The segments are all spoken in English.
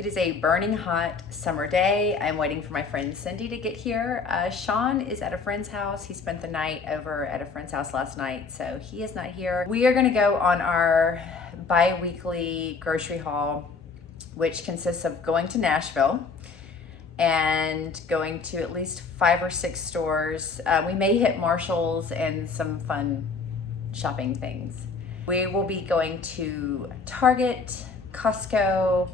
It is a burning hot summer day. I'm waiting for my friend Cindy to get here. Sean is at a friend's house. He spent the night over at a friend's house last night, so he is not here. We are gonna go on our bi-weekly grocery haul, which consists of going to Nashville and going to at least 5 or 6 stores. We may hit Marshall's and some fun shopping things. We will be going to Target, Costco,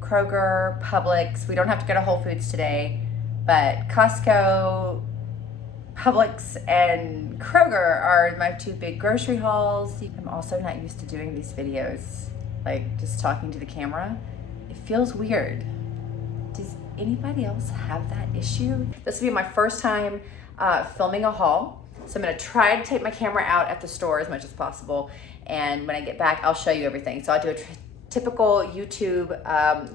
Kroger, Publix. We don't have to go to Whole Foods today, but Costco, Publix, and Kroger are my 2 big grocery hauls. I'm also not used to doing these videos, like just talking to the camera. It feels weird. Does anybody else have that issue? This will be my first time filming a haul. So I'm gonna try to take my camera out at the store as much as possible. And when I get back, I'll show you everything. So I'll do a typical YouTube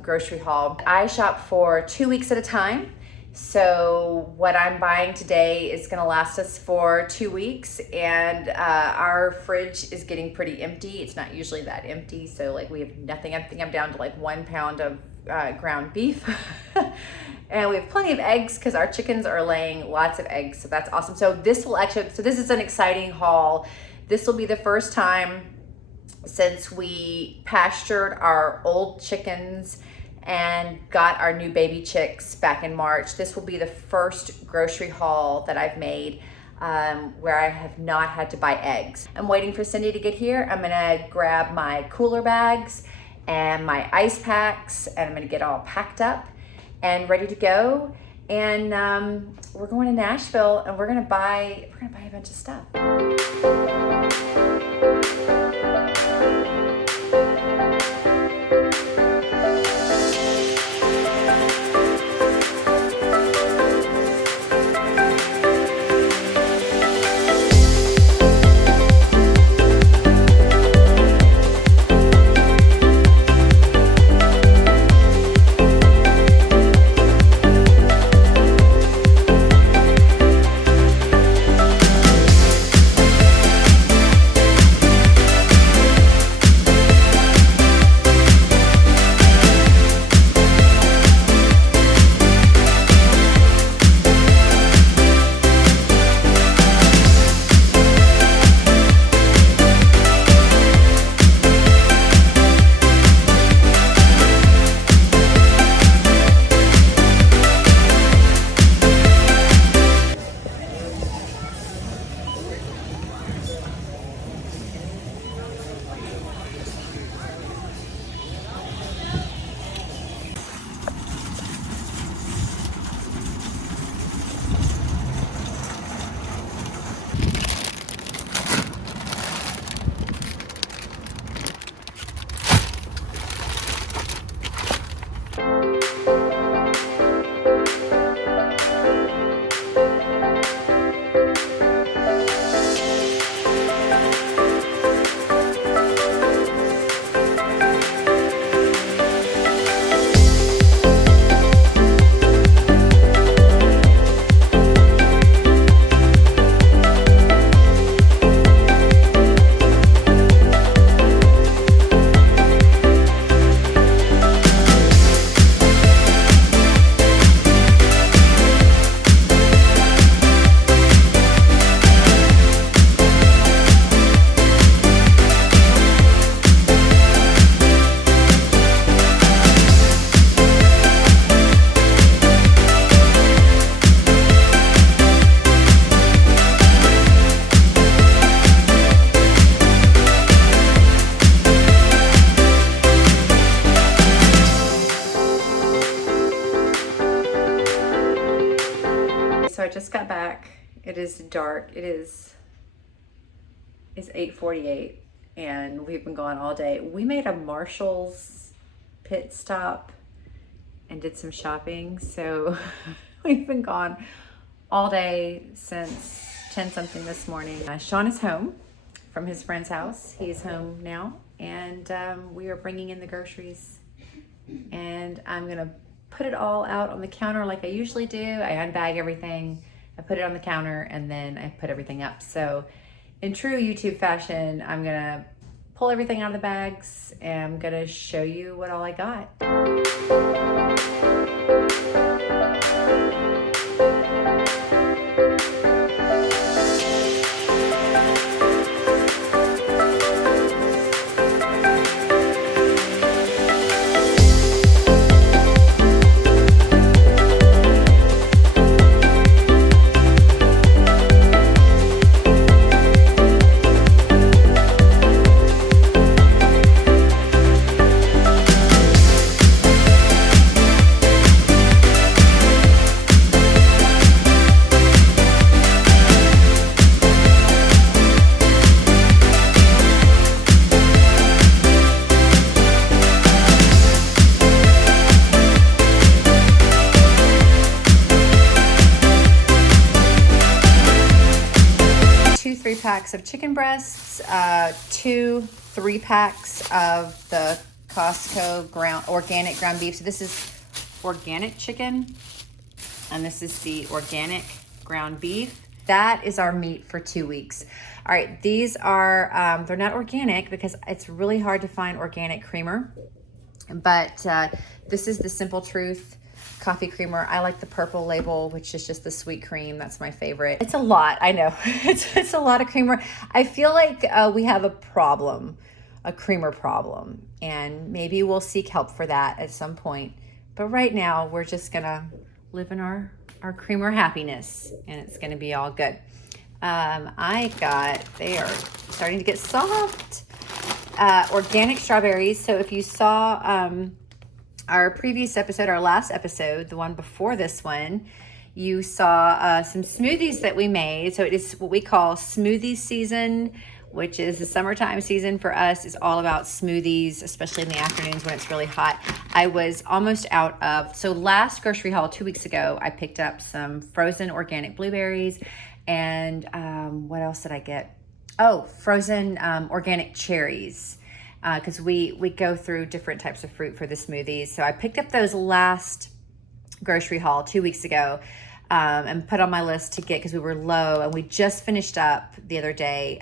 grocery haul. I shop for 2 weeks at a time. So what I'm buying today is gonna last us for 2 weeks, and our fridge is getting pretty empty. It's not usually that empty, so like we have nothing. I think I'm down to like 1 pound of ground beef. And we have plenty of eggs because our chickens are laying lots of eggs, so that's awesome. So this is an exciting haul. This will be the first time since we pastured our old chickens and got our new baby chicks back in March. This will be the first grocery haul that I've made where I have not had to buy eggs. I'm waiting for Cindy to get here. I'm gonna grab my cooler bags and my ice packs, and I'm gonna get all packed up and ready to go. And we're going to Nashville, and we're gonna buy a bunch of stuff. So I just got back. It is dark. It's 8:48 and we've been gone all day. We made a Marshall's pit stop and did some shopping. So we've been gone all day since 10 something this morning. Sean is home from his friend's house. He's home now, and we are bringing in the groceries, and I'm gonna put it all out on the counter like I usually do. I unbag everything, I put it on the counter, and then I put everything up. So in true YouTube fashion, I'm gonna pull everything out of the bags, and I'm gonna show you what all I got. Packs of chicken breasts, 2 3-packs of the Costco organic ground beef. So this is organic chicken, and this is the organic ground beef. That is our meat for 2 weeks. All right, these are, they're not organic because it's really hard to find organic creamer, but this is the Simple Truth coffee creamer. I like the purple label, which is just the sweet cream. That's my favorite. It's a lot, I know. It's a lot of creamer. I feel like we have a problem, a creamer problem, and maybe we'll seek help for that at some point. But right now, we're just gonna live in our creamer happiness, and it's gonna be all good. They are starting to get soft. Organic strawberries. So if you saw our previous episode, our last episode, the one before this one, you saw some smoothies that we made. So it is what we call smoothie season, which is the summertime season for us. Is all about smoothies, especially in the afternoons when it's really hot. I was almost out of, so last grocery haul 2 weeks ago, I picked up some frozen organic blueberries, and what else did I get? Oh, frozen organic cherries. Because we go through different types of fruit for the smoothies. So I picked up those last grocery haul 2 weeks ago and put on my list to get, because we were low, and we just finished up the other day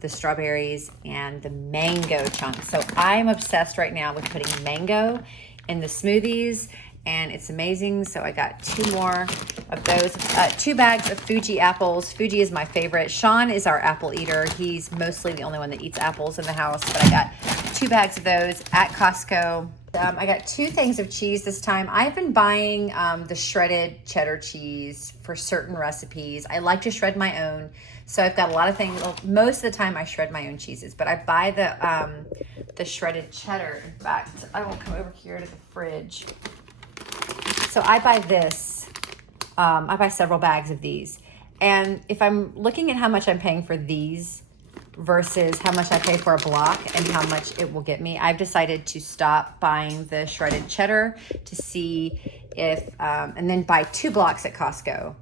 the strawberries and the mango chunks. So I'm obsessed right now with putting mango in the smoothies, and it's amazing. So I got 2 more of those, 2 bags of Fuji apples. Fuji is my favorite. Sean is our apple eater. He's mostly the only one that eats apples in the house, but I got 2 bags of those at Costco. I got 2 things of cheese this time. I've been buying the shredded cheddar cheese for certain recipes. I like to shred my own. So I've got a lot of things. Well, most of the time I shred my own cheeses, but I buy the shredded cheddar. In fact, I will come over here to the fridge. So I buy this. I buy several bags of these. And if I'm looking at how much I'm paying for these versus how much I pay for a block and how much it will get me, I've decided to stop buying the shredded cheddar to see if, and then buy 2 blocks at Costco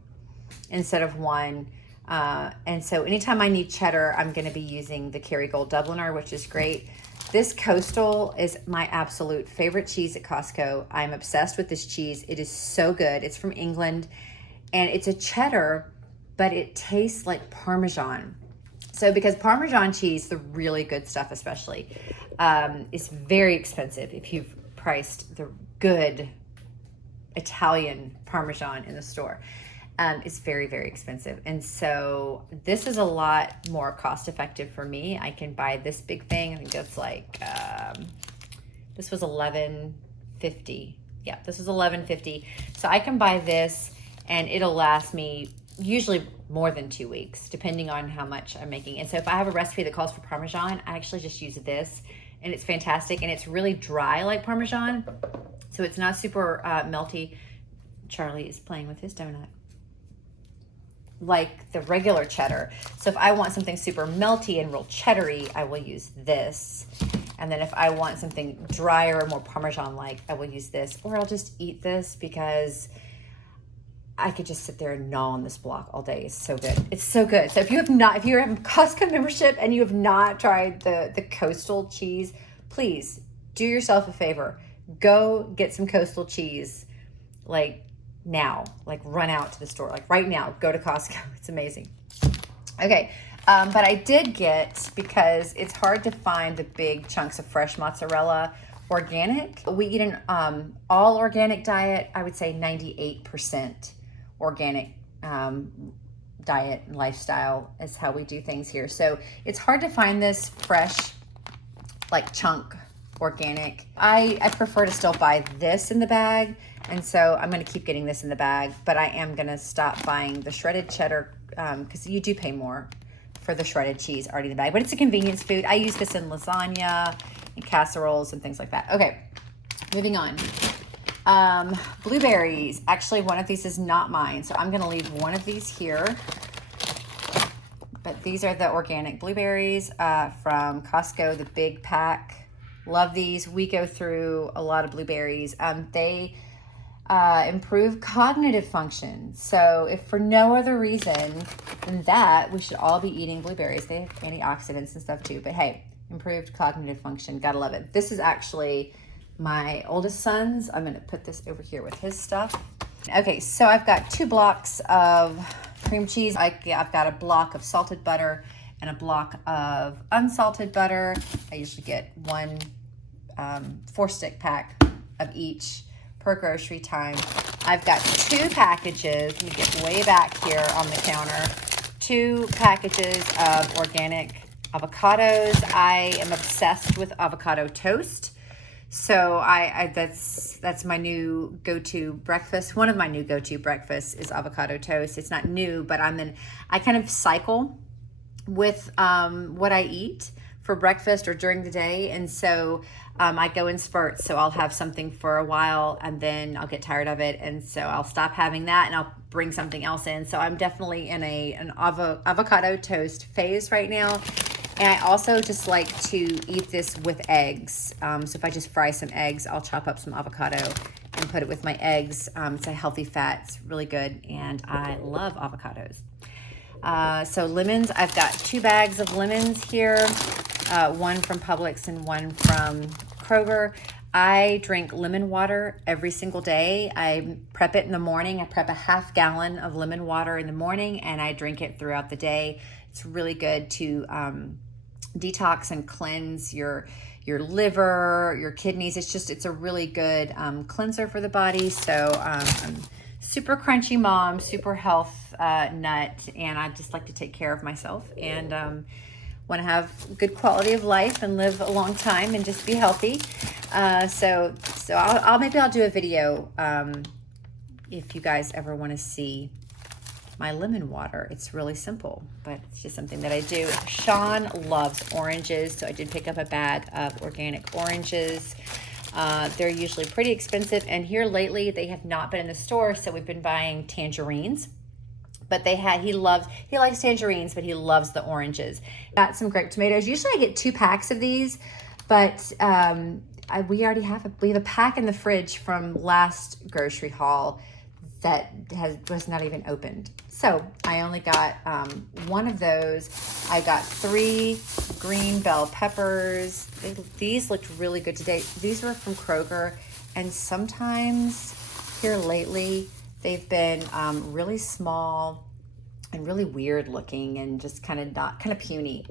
instead of 1. And so anytime I need cheddar, I'm going to be using the Kerrygold Dubliner, which is great. This Coastal is my absolute favorite cheese at Costco. I'm obsessed with this cheese. It is so good. It's from England, and it's a cheddar, but it tastes like Parmesan. So because Parmesan cheese, the really good stuff especially, is very expensive if you've priced the good Italian Parmesan in the store. It's very, very expensive. And so this is a lot more cost effective for me. I can buy this big thing. I think that's like, this was $11.50. Yeah, this was $11.50. So I can buy this and it'll last me usually more than 2 weeks, depending on how much I'm making. And so if I have a recipe that calls for Parmesan, I actually just use this, and it's fantastic. And it's really dry like Parmesan. So it's not super melty. Charlie is playing with his donut. Like the regular cheddar. So if I want something super melty and real cheddary, I will use this. And then if I want something drier, more Parmesan-like, I will use this. Or I'll just eat this because I could just sit there and gnaw on this block all day. It's so good. It's so good. So if you have not, if you're a Costco membership and you have not tried the Coastal cheese, please do yourself a favor. Go get some Coastal cheese, like now, like run out to the store, like right now, go to Costco. It's amazing. Okay. But I did get, because it's hard to find the big chunks of fresh mozzarella organic. We eat an all organic diet. I would say 98% organic diet and lifestyle is how we do things here. So it's hard to find this fresh, like chunk organic. I prefer to still buy this in the bag. And so I'm going to keep getting this in the bag, but I am going to stop buying the shredded cheddar because you do pay more for the shredded cheese already in the bag, but it's a convenience food. I use this in lasagna and casseroles and things like that. Okay, moving on. Blueberries. Actually, one of these is not mine, so I'm going to leave one of these here. But these are the organic blueberries from Costco, the big pack. Love these. We go through a lot of blueberries. They improve cognitive function. So if for no other reason than that, we should all be eating blueberries. They have antioxidants and stuff too. But hey, improved cognitive function. Gotta love it. This is actually my oldest son's. I'm going to put this over here with his stuff. Okay, so I've got 2 blocks of cream cheese. I've got a block of salted butter and a block of unsalted butter. I usually get one 4-stick pack of each per grocery time. I've got 2 packages. Let me get way back here on the counter. 2 packages of organic avocados. I am obsessed with avocado toast. So that's my new go-to breakfast. One of my new go-to breakfasts is avocado toast. It's not new, but I kind of cycle with what I eat for breakfast or during the day. And so I go in spurts. So I'll have something for a while and then I'll get tired of it. And so I'll stop having that and I'll bring something else in. So I'm definitely in an avocado toast phase right now. And I also just like to eat this with eggs. So if I just fry some eggs, I'll chop up some avocado and put it with my eggs. It's a healthy fat, it's really good. And I love avocados. So lemons, I've got 2 bags of lemons here. One from Publix and one from Kroger. I drink lemon water every single day. I prep it in the morning. I prep a half gallon of lemon water in the morning and I drink it throughout the day. It's really good to detox and cleanse your liver, your kidneys. It's a really good cleanser for the body. So I'm super crunchy mom, super health nut, and I just like to take care of myself and want to have good quality of life and live a long time and just be healthy. So maybe I'll do a video if you guys ever want to see my lemon water. It's really simple, but it's just something that I do. Sean loves oranges, so I did pick up a bag of organic oranges. They're usually pretty expensive, and here lately they have not been in the store, so we've been buying tangerines. But he likes tangerines, but he loves the oranges. Got some grape tomatoes. Usually I get 2 packs of these, but we have a pack in the fridge from last grocery haul that was not even opened. So I only got 1 of those. I got 3 green bell peppers. These looked really good today. These were from Kroger, and sometimes here lately they've been really small and really weird looking and just kind of puny.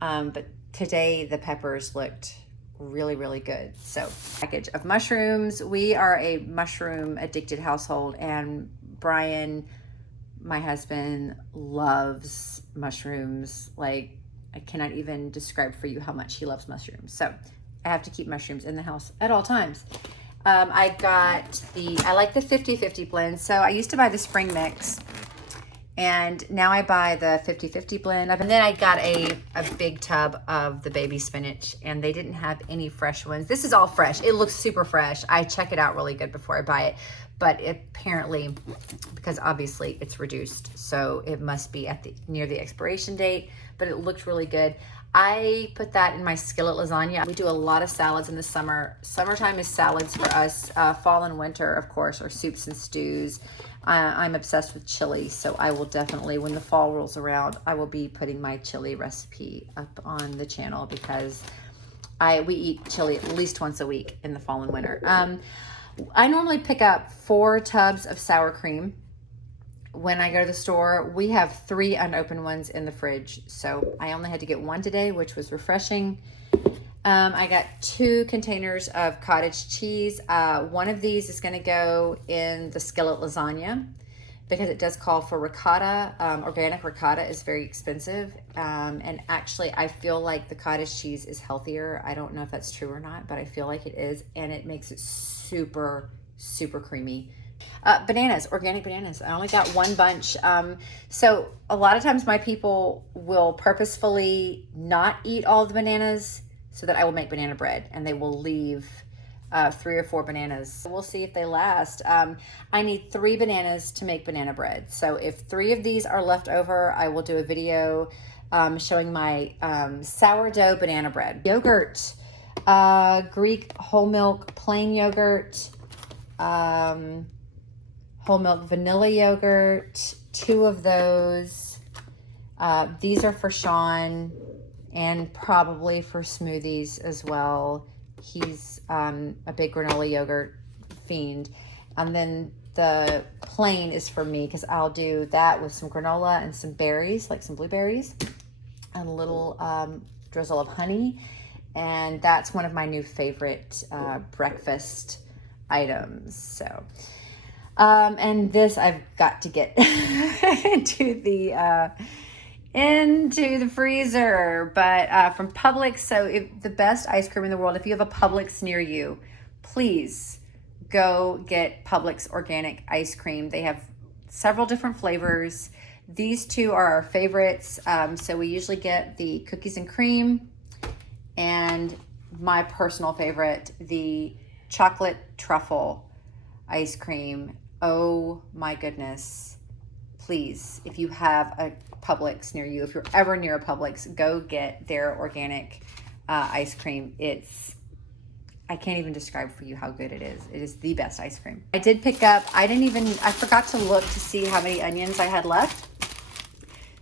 But today the peppers looked really, really good. So package of mushrooms. We are a mushroom addicted household, and Brian, my husband, loves mushrooms. Like, I cannot even describe for you how much he loves mushrooms. So I have to keep mushrooms in the house at all times. I like the 50-50 blend. So I used to buy the spring mix, and now I buy the 50-50 blend. And then I got a big tub of the baby spinach, and they didn't have any fresh ones. This is all fresh. It looks super fresh. I check it out really good before I buy it. But apparently, because obviously it's reduced, so it must be near the expiration date, but it looked really good. I put that in my skillet lasagna. We do a lot of salads in the summer. Summertime is salads for us. Fall and winter, of course, are soups and stews. I'm obsessed with chili, so I will definitely, when the fall rolls around, I will be putting my chili recipe up on the channel because we eat chili at least once a week in the fall and winter. I normally pick up 4 tubs of sour cream, when I go to the store. We have 3 unopened ones in the fridge, so I only had to get 1 today, which was refreshing. I got 2 containers of cottage cheese. One of these is going to go in the skillet lasagna because it does call for ricotta. Organic ricotta is very expensive. And actually, I feel like the cottage cheese is healthier. I don't know if that's true or not, but I feel like it is. And it makes it super, super creamy. Bananas, organic bananas. I only got 1 bunch. So a lot of times my people will purposefully not eat all the bananas so that I will make banana bread, and they will leave 3 or 4 bananas. We'll see if they last. I need 3 bananas to make banana bread. So if 3 of these are left over, I will do a video showing my sourdough banana bread. Yogurt, Greek whole milk plain yogurt, whole milk vanilla yogurt, 2 of those. These are for Sean and probably for smoothies as well. He's a big granola yogurt fiend. And then the plain is for me because I'll do that with some granola and some berries, like some blueberries, and a little drizzle of honey. And that's one of my new favorite breakfast items. So, and this I've got to get into the freezer, but from Publix. So the best ice cream in the world, if you have a Publix near you, please go get Publix organic ice cream. They have several different flavors. These 2 are our favorites. So we usually get the cookies and cream, and my personal favorite, the chocolate truffle ice cream. Oh my goodness. Please, if you have a Publix near you, if you're ever near a Publix, go get their organic ice cream. I can't even describe for you how good it is. It is the best ice cream. I did pick up, I forgot to look to see how many onions I had left.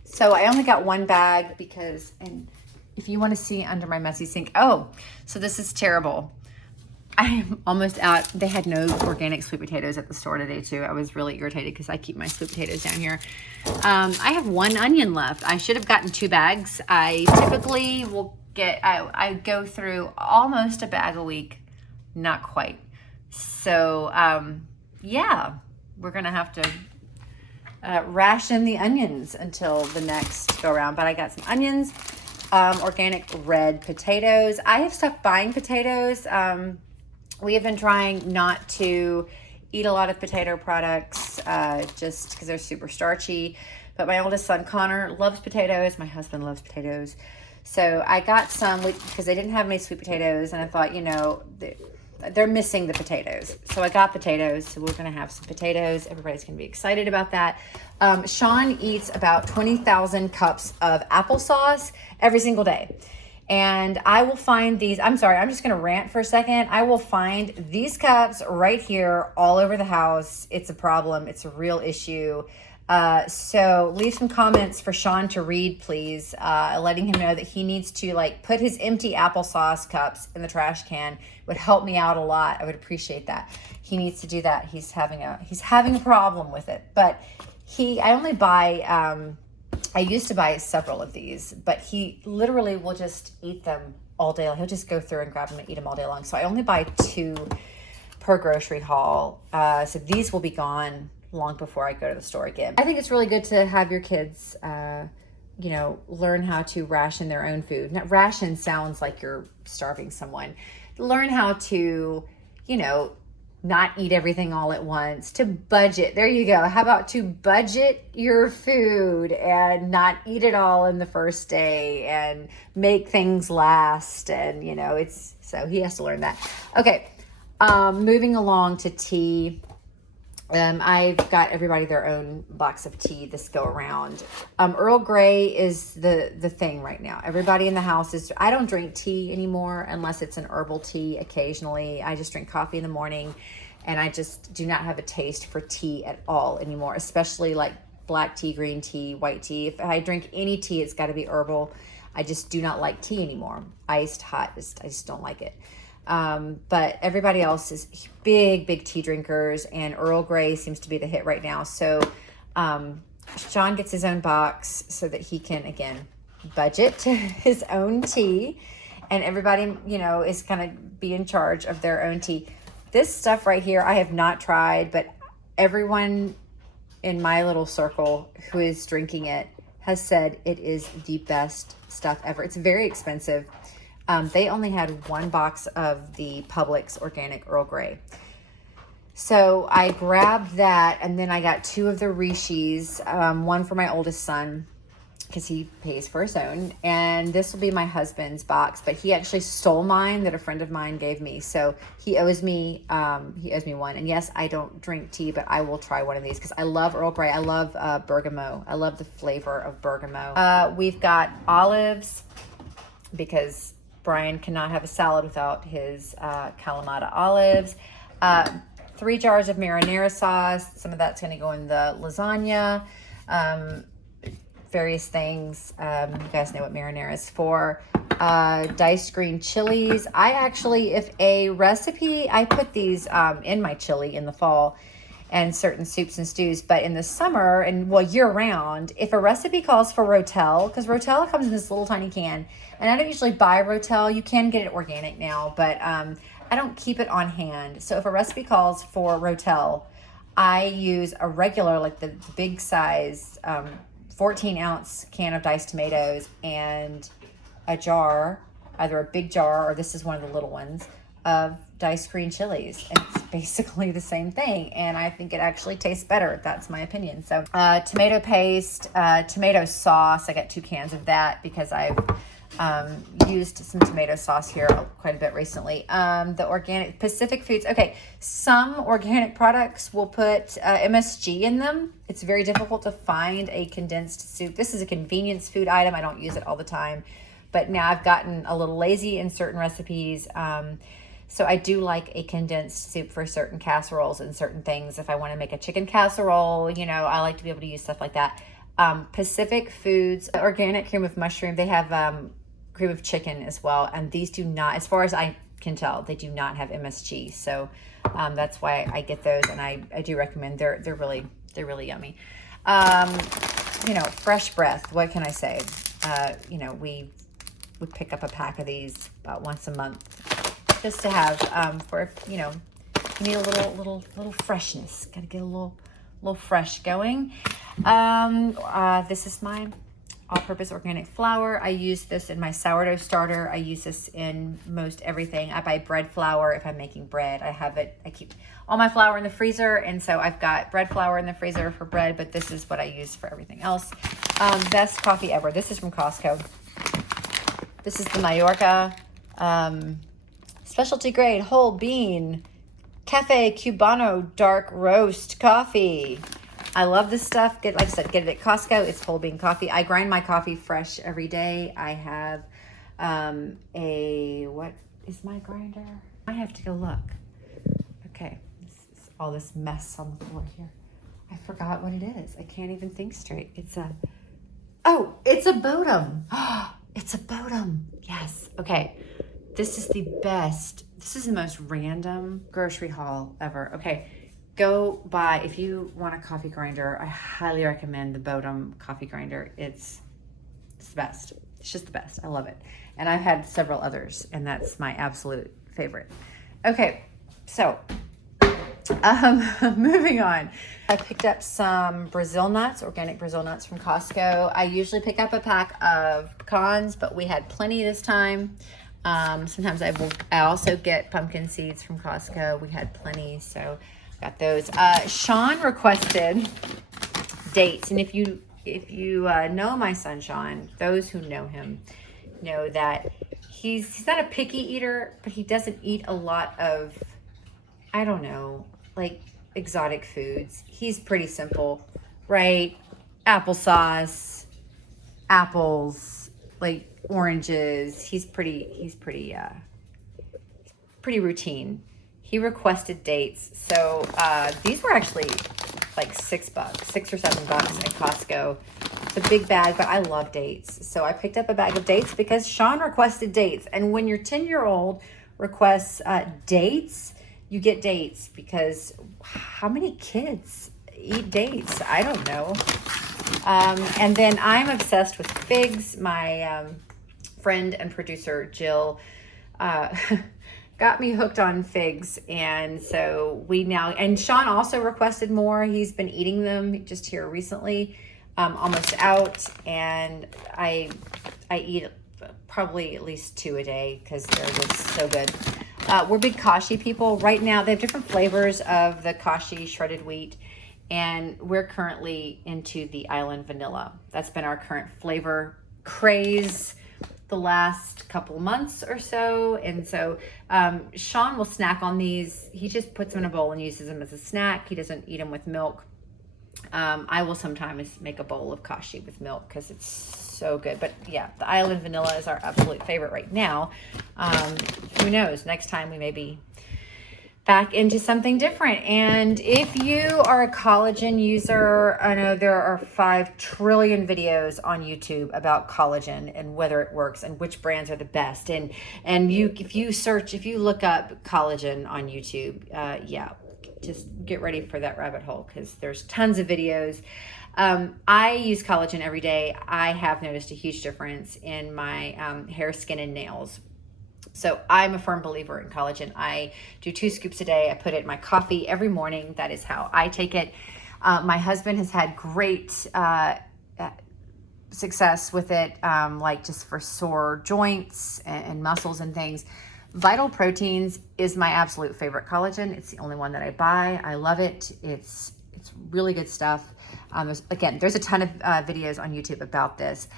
So I only got 1 bag because, and if you want to see under my messy sink, oh, so this is terrible. I am almost out. They had no organic sweet potatoes at the store today too. I was really irritated because I keep my sweet potatoes down here. I have 1 onion left. I should have gotten 2 bags. I typically will get, I go through almost a bag a week. Not quite. So yeah, we're going to have to ration the onions until the next go around. But I got some onions, organic red potatoes. I have stopped buying potatoes. We have been trying not to eat a lot of potato products just because they're super starchy. But my oldest son, Connor, loves potatoes. My husband loves potatoes. So I got some because they didn't have any sweet potatoes. And I thought, you know, they're missing the potatoes. So I got potatoes. So we're going to have some potatoes. Everybody's going to be excited about that. Sean eats about 20,000 cups of applesauce every single day. And I will find these, I'm sorry, I'm just going to rant for a second. I will find these cups right here all over the house. It's a problem. It's a real issue. So leave some comments for Sean to read, please, letting him know that he needs to like put his empty applesauce cups in the trash can. Would help me out a lot. I would appreciate that. He needs to do that. He's having a problem with it. But I only buy, I used to buy several of these, but he literally will just eat them all day. He'll just go through and grab them and eat them all day long. So I only buy 2 per grocery haul. So these will be gone long before I go to the store again. I think it's really good to have your kids, you know, learn how to ration their own food. Now, ration sounds like you're starving someone. Learn how to, you know, not eat everything all at once, to budget. There you go. How about to budget your food and not eat it all in the first day and make things last. And, you know, so he has to learn that. Okay. Moving along to tea. I've got everybody their own box of tea this go around. Earl Grey is the thing right now. Everybody in the house I don't drink tea anymore unless it's an herbal tea occasionally. I just drink coffee in the morning, and I just do not have a taste for tea at all anymore, especially like black tea, green tea, white tea. If I drink any tea, it's got to be herbal. I just do not like tea anymore. Iced, hot, I just don't like it. But everybody else is big tea drinkers, and Earl Grey seems to be the hit right now. So Sean gets his own box so that he can, again, budget his own tea, and everybody, you know, is kind of be in charge of their own tea. This stuff right here, I have not tried, but everyone in my little circle who is drinking it has said it is the best stuff ever. It's very expensive. They only had one box of the Publix organic Earl Grey. So I grabbed that, and then I got 2 of the Rishis, one for my oldest son, because he pays for his own, and this will be my husband's box, but he actually stole mine that a friend of mine gave me, so he owes me one. And yes, I don't drink tea, but I will try one of these because I love Earl Grey. I love bergamot. I love the flavor of bergamot. We've got olives because Brian cannot have a salad without his Kalamata olives. 3 jars of marinara sauce. Some of that's going to go in the lasagna. Various things. You guys know what marinara is for. Diced green chilies. I actually, if a recipe, I put these in my chili in the fall and certain soups and stews, but in the summer and year round, if a recipe calls for Rotel, because Rotel comes in this little tiny can, and I don't usually buy Rotel. You can get it organic now, but I don't keep it on hand. So if a recipe calls for Rotel, I use a regular, like the big size 14-ounce can of diced tomatoes and a jar, either a big jar or this is one of the little ones, of diced green chilies. And it's basically the same thing. And I think it actually tastes better. That's my opinion. So tomato paste, tomato sauce. I got 2 cans of that because I've used some tomato sauce here quite a bit recently. The organic Pacific Foods. Okay, some organic products will put MSG in them. It's very difficult to find a condensed soup. This is a convenience food item. I don't use it all the time, but now I've gotten a little lazy in certain recipes. So I do like a condensed soup for certain casseroles and certain things. If I want to make a chicken casserole, you know, I like to be able to use stuff like that. Pacific Foods, organic cream of mushroom. They have cream of chicken as well. And these do not, as far as I can tell, they do not have MSG. So that's why I get those. And I do recommend, they're really yummy. You know, Fresh Breath, what can I say? You know, we pick up a pack of these about once a month just to have for, you know, you need a little freshness. Got to get a little fresh going. This is my all-purpose organic flour. I use this in my sourdough starter. I use this in most everything. I buy bread flour if I'm making bread. I keep all my flour in the freezer, and so I've got bread flour in the freezer for bread, but this is what I use for everything else. Best coffee ever. This is from Costco. This is the Mallorca specialty grade whole bean Cafe Cubano dark roast coffee. I love this stuff. Like I said, get it at Costco. It's whole bean coffee. I grind my coffee fresh every day. I have what is my grinder? I have to go look. Okay, all this mess on the floor here. I forgot what it is. I can't even think straight. It's a Bodum. It's a Bodum. Yes. Okay. This is the best. This is the most random grocery haul ever. Okay. Go buy, if you want a coffee grinder, I highly recommend the Bodum coffee grinder. It's the best. It's just the best. I love it. And I've had several others, and that's my absolute favorite. Okay, so moving on. I picked up some Brazil nuts, organic Brazil nuts from Costco. I usually pick up a pack of pecans, but we had plenty this time. Sometimes I also get pumpkin seeds from Costco. We had plenty, so got those. Sean requested dates, and if you know my son Sean, those who know him know that he's not a picky eater, but he doesn't eat a lot of, I don't know, like exotic foods. He's pretty simple, right? Applesauce, apples, like oranges. He's pretty routine. He requested dates. So these were actually like $6, $6 or $7 at Costco. It's a big bag, but I love dates. So I picked up a bag of dates because Sean requested dates. And when your 10-year-old requests dates, you get dates, because how many kids eat dates. I don't know. And then I'm obsessed with figs. My friend and producer Jill got me hooked on figs, and so we now, and Sean also requested more. He's been eating them just here recently, almost out, and I eat probably at least 2 a day because they're just so good. We're big kashi people right now. They have different flavors of the kashi shredded wheat, and we're currently into the island vanilla. That's been our current flavor craze the last couple months or so. And so Sean will snack on these. He just puts them in a bowl and uses them as a snack. He doesn't eat them with milk. I will sometimes make a bowl of kashi with milk because it's so good. But yeah, the island vanilla is our absolute favorite right now. Who knows? Next time we may be back into something different. And if you are a collagen user, I know there are 5 trillion videos on YouTube about collagen and whether it works and which brands are the best. And if you look up collagen on YouTube, yeah, just get ready for that rabbit hole because there's tons of videos. I use collagen every day. I have noticed a huge difference in my hair, skin, and nails. So I'm a firm believer in collagen. I do 2 scoops a day. I put it in my coffee every morning. That is how I take it. My husband has had great success with it, like just for sore joints and muscles and things. Vital Proteins is my absolute favorite collagen. It's the only one that I buy. I love it. It's really good stuff. There's a ton of videos on YouTube about this.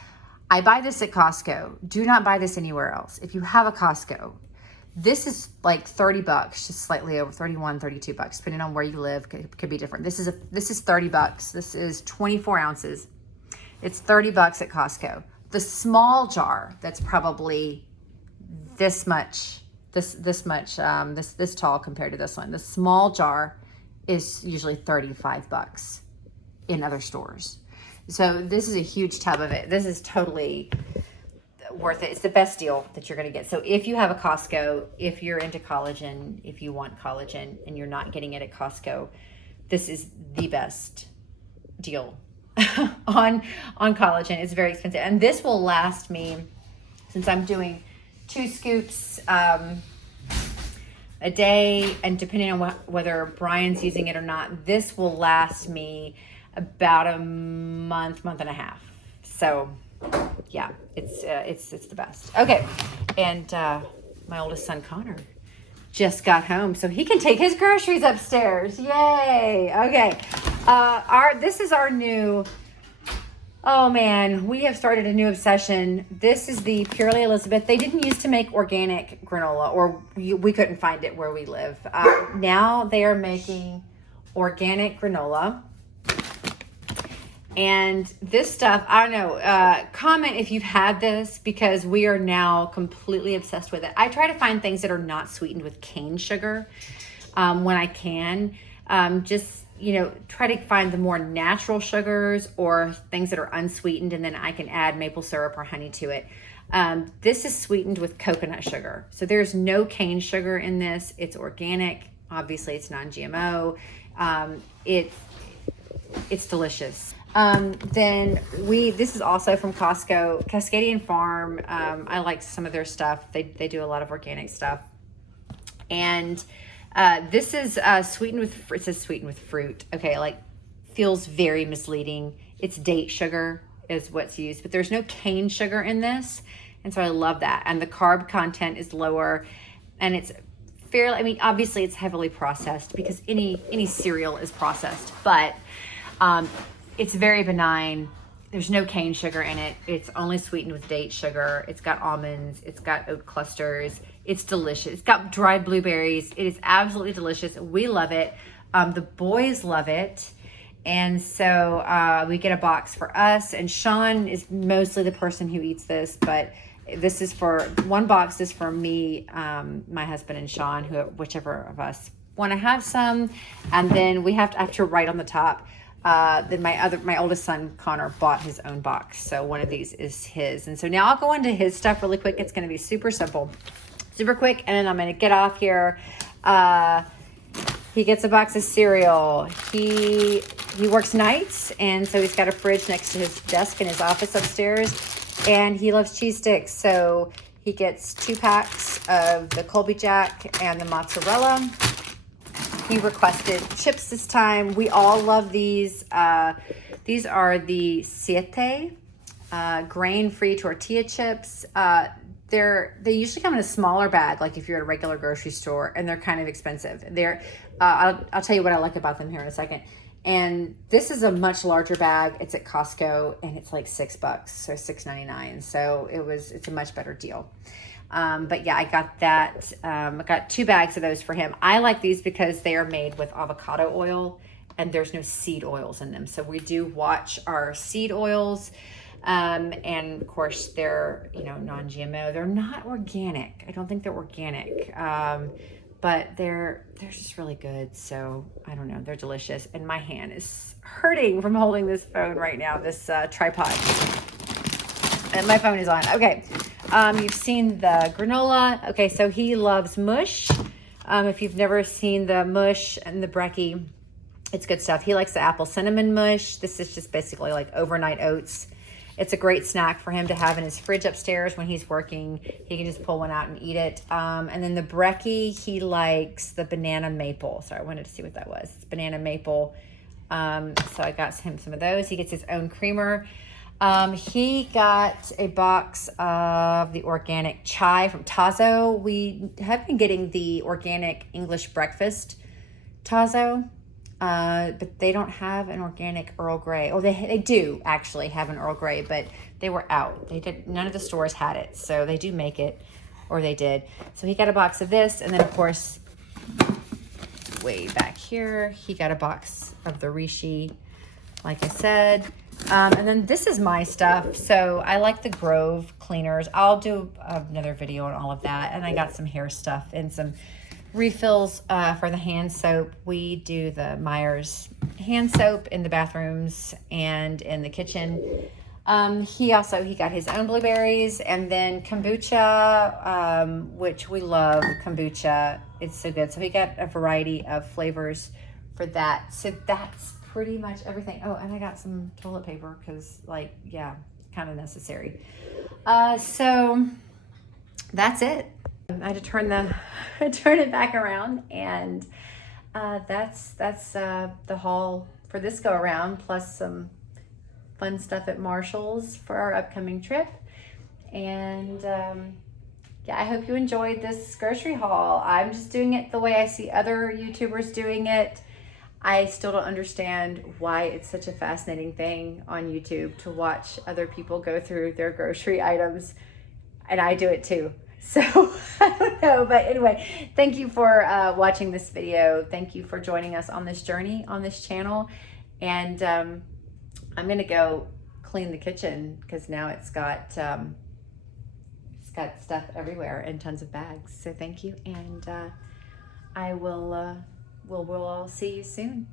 I buy this at Costco. Do not buy this anywhere else. If you have a Costco, this is like $30, just slightly over 31, $32, depending on where you live. Could be different. This is $30. This is 24 ounces. It's $30 at Costco. The small jar that's probably this much, this tall compared to this one. The small jar is usually $35 in other stores. So this is a huge tub of it. This is totally worth it. It's the best deal that you're going to get. So if you have a Costco, if you're into collagen, if you want collagen and you're not getting it at Costco, this is the best deal on collagen. It's very expensive. And this will last me, since I'm doing 2 scoops a day, and depending on whether Brian's using it or not, this will last me about a month and a half. So yeah, it's the best. Okay. And my oldest son Connor just got home, so he can take his groceries upstairs. Yay. Okay. This is our new, oh man, we have started a new obsession. This is the Purely Elizabeth. They didn't used to make organic granola, or we couldn't find it where we live. Now they are making organic granola. And this stuff, I don't know, comment if you've had this, because we are now completely obsessed with it. I try to find things that are not sweetened with cane sugar when I can. Just, try to find the more natural sugars or things that are unsweetened, and then I can add maple syrup or honey to it. This is sweetened with coconut sugar. So there's no cane sugar in this. It's organic. Obviously, it's non-GMO. It's delicious. This is also from Costco, Cascadian Farm. I like some of their stuff. They do a lot of organic stuff. And this is sweetened with, it says sweetened with fruit. Okay, feels very misleading. It's date sugar is what's used, but there's no cane sugar in this. And so I love that. And the carb content is lower, and it's fairly, obviously it's heavily processed because any cereal is processed, but it's very benign. There's no cane sugar in it. It's only sweetened with date sugar. It's got almonds. It's got oat clusters. It's delicious. It's got dried blueberries. It is absolutely delicious. We love it. The boys love it. And so we get a box for us. And Sean is mostly the person who eats this, but this is for, one box is for me, my husband, and Sean, whichever of us want to have some. And then we have to write on the top. Then my oldest son Connor bought his own box, so one of these is his. And so now I'll go into his stuff really quick. It's going to be super simple, super quick, and then I'm going to get off here. He gets a box of cereal. He works nights, and so he's got a fridge next to his desk in his office upstairs, and he loves cheese sticks, so he gets 2 packs of the Colby Jack and the mozzarella. He requested chips this time. We all love these. These are the Siete grain-free tortilla chips. They usually come in a smaller bag, like if you're at a regular grocery store, and they're kind of expensive. I'll tell you what I like about them here in a second. And this is a much larger bag. It's at Costco, and it's like $6 or $6.99. So it's a much better deal. But yeah, I got that. I got 2 bags of those for him. I like these because they are made with avocado oil, and there's no seed oils in them. So we do watch our seed oils. And of course they're, non-GMO. They're not organic. I don't think they're organic. But they're just really good. So I don't know, they're delicious. And my hand is hurting from holding this phone right now, this tripod. And my phone is on. Okay. You've seen the granola. Okay. So he loves mush. If you've never seen the mush and the brekkie, it's good stuff. He likes the apple cinnamon mush. This is just basically like overnight oats. It's a great snack for him to have in his fridge upstairs when he's working. He can just pull one out and eat it. And then the brekkie, he likes the banana maple. So I wanted to see what that was. It's banana maple. So I got him some of those. He gets his own creamer. He got a box of the organic chai from Tazo. We have been getting the organic English breakfast Tazo. But they don't have an organic Earl Grey. Oh, they do actually have an Earl Grey, but they were out. None of the stores had it, so they do make it, or they did. So he got a box of this, and then of course, way back here, he got a box of the Rishi, like I said. And then this is my stuff. So I like the Grove cleaners. I'll do another video on all of that. And I got some hair stuff and some refills for the hand soap. We do the Myers hand soap in the bathrooms and in the kitchen. He got his own blueberries, and then kombucha, which we love kombucha. It's so good. So he got a variety of flavors for that. So that's pretty much everything. Oh, and I got some toilet paper because, kind of necessary. So that's it. I had to turn it back around, and that's the haul for this go around, plus some fun stuff at Marshall's for our upcoming trip. And I hope you enjoyed this grocery haul. I'm just doing it the way I see other YouTubers doing it. I still don't understand why it's such a fascinating thing on YouTube to watch other people go through their grocery items, and I do it too. So I don't know, but anyway, thank you for watching this video. Thank you for joining us on this journey on this channel. And I'm gonna go clean the kitchen because now it's got stuff everywhere and tons of bags. So thank you, and we'll all see you soon.